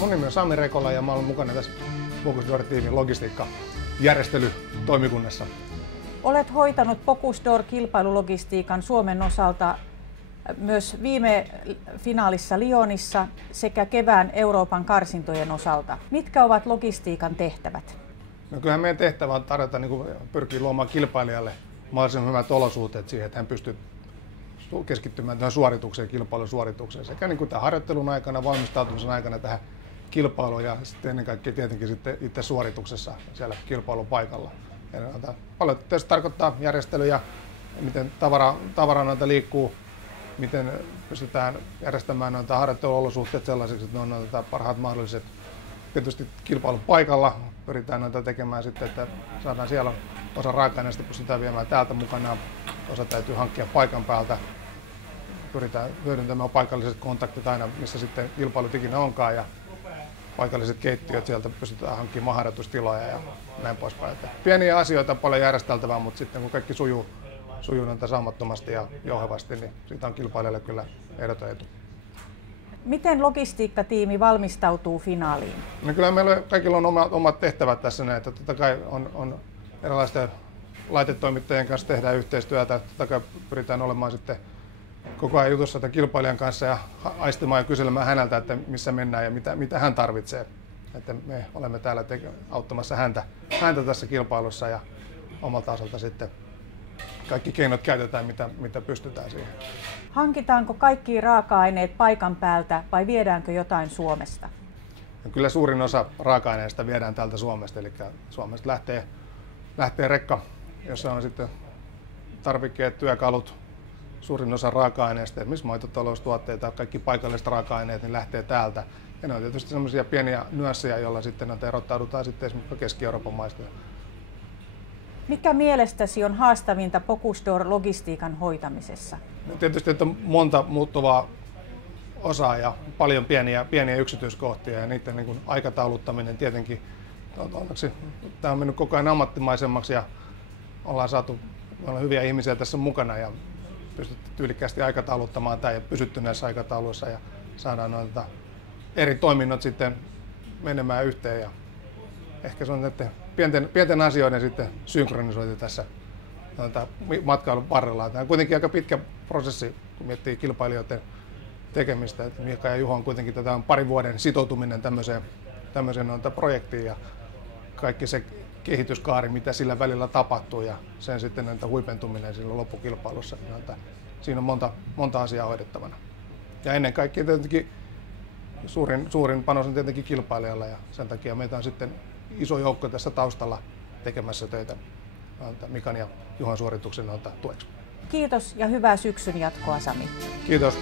Mun nimi on Sami Rekola ja mä olen mukana tässä Bocuse-d'Or-tiimin logistiikkajärjestelytoimikunnassa. Olet hoitanut Bocuse d'Or-kilpailulogistiikan Suomen osalta myös viime finaalissa Lyonissa sekä kevään Euroopan karsintojen osalta. Mitkä ovat logistiikan tehtävät? No kyllähän meidän tehtävä on tarjota, pyrkii luomaan kilpailijalle mahdollisimman hyvät olosuhteet siihen, että hän pystyy keskittymään tähän suoritukseen, kilpailusuoritukseen sekä tämän harjoittelun aikana, valmistautumisen aikana tähän kilpailuun ja sitten ennen kaikkea tietenkin sitten itse suorituksessa siellä kilpailupaikalla. Paljon tietysti tarkoittaa järjestelyjä, miten tavara noita liikkuu, miten pystytään järjestämään noita harjoitteluolosuhteet sellaisiksi, että ne on noita parhaat mahdolliset. Tietysti kilpailupaikalla pyritään noita tekemään sitten, että saadaan siellä osa raaka-aineista pystytään viemään täältä mukana, osa täytyy hankkia paikan päältä. Pyritään hyödyntämään paikalliset kontaktit aina, missä sitten kilpailut ikinä onkaan ja paikalliset keittiöt sieltä pystytään hankkimaan harjoitustiloja ja näin poispäin. Pieniä asioita paljon järjesteltävää, mutta sitten kun kaikki sujuu saumattomasti ja jouhevasti, niin siitä on kilpailijalle kyllä ehdoton etu. Miten logistiikkatiimi valmistautuu finaaliin? No kyllä meillä kaikilla on omat tehtävät tässä, että totta kai on erilaisten laitetoimittajien kanssa tehdään yhteistyötä, totta kai pyritään olemaan sitten koko ajan jutussa tämän kilpailijan kanssa ja aistimaan ja kyselemään häneltä, että missä mennään ja mitä hän tarvitsee. Että me olemme täällä auttamassa häntä tässä kilpailussa ja omalta osalta sitten kaikki keinot käytetään, mitä pystytään siihen. Hankitaanko kaikki raaka-aineet paikan päältä vai viedäänkö jotain Suomesta? Ja kyllä suurin osa raaka-aineista viedään täältä Suomesta, eli Suomesta lähtee rekka, jossa on sitten tarvikkeet, työkalut, suurin osa raaka-aineista, esimerkiksi maitotaloustuotteita, kaikki paikalliset raaka-aineet, niin lähtee täältä. Ja ne on tietysti sellaisia pieniä nyansseja, joilla sitten erottaudutaan sitten esimerkiksi Keski-Euroopan maista. Pikä mielestäsi on haastavinta Bocuse d'Or-logistiikan hoitamisessa? Tietysti että on monta muuttuvaa osaa ja paljon pieniä yksityiskohtia ja niiden aikatauluttaminen tietenkin. Onneksi tämä on mennyt koko ajan ammattimaisemmaksi ja ollaan hyviä ihmisiä tässä mukana ja pystytty tyylikkäästi aikatauluttamaan tämä ja pysytty näissä aikatauluissa ja saadaan noita eri toiminnot sitten menemään yhteen. Ja ehkä se on näiden pienten asioiden sitten synkronisointi tässä matkailun varrella. Tämä on kuitenkin aika pitkä prosessi, kun miettii kilpailijoiden tekemistä. Että Miika ja Juho on kuitenkin tätä on parin vuoden sitoutuminen tämmöiseen projektiin ja kaikki se kehityskaari, mitä sillä välillä tapahtuu ja sen sitten huipentuminen sillä loppukilpailussa. Siinä on monta asiaa hoidettavana. Ja ennen kaikkea tietenkin suurin panos on tietenkin kilpailijalla ja sen takia meitä on sitten iso joukko tässä taustalla tekemässä töitä Mikan ja Juhon suorituksen tueksi. Kiitos ja hyvää syksyn jatkoa, Sami. Kiitos.